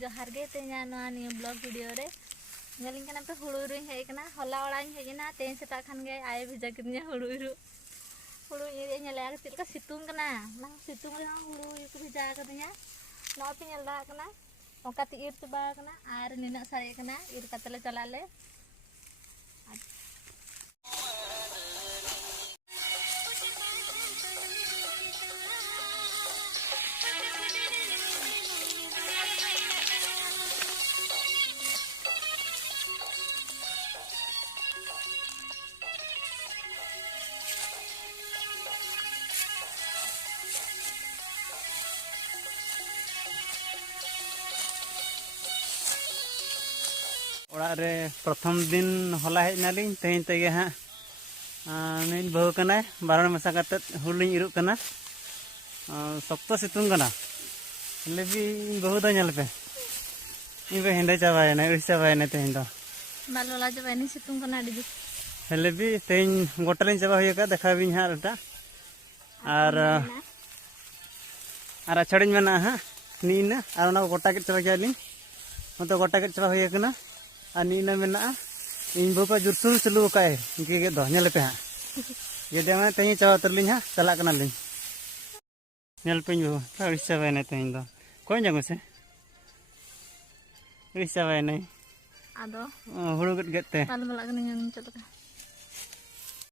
जोहार गे तेना निया ब्लॉग वीडियो रे नलिंग कना पे हुड़ू इरुं हेज कना हला ओड़ाई हेजना तेन सेता खान गे आय भेजा किदिया हुड़ू इरु इरे नेला चेद का सितुंग कना ना सितुंग रे हुड़ू इरु भेजा कदिया ना पे नेल दा कना ओका ती इर चबा कना आर निना सारे कना इर कतले चलाले ओड़ा रे प्रथम दिन हला हेजनाली तेहन तेगे हाँ नील बहु कना बारण मसा करते हुलिंग इरुक कना शक्त सितुंग कना ले भी बहु दा नेल पे इबे हेंदे चाबायना उड़ चाबायना तेहन दो बालोला जबानी सितुंग कना डिजि हेले भी तेहन गोटलिंग चाबा हुई का देखा बिन हाँ रटा और अछड़िन मेना हाँ नीना और ना गोटा के चाबा गयालिंग मतलब गोटा के चाबा हुई कना और नीना मेना इन बहु जुरसुर चलू का इनके दो नेल पे हाँ ये देमा तेहन चाबा तरलिंग हाँ चला कना लिंग नेल पे बहु उड़ चाबायना तेहन दो कोई जगह से उड़ चाबायना आदो हुड़ू गट गते बाल बला कना चलका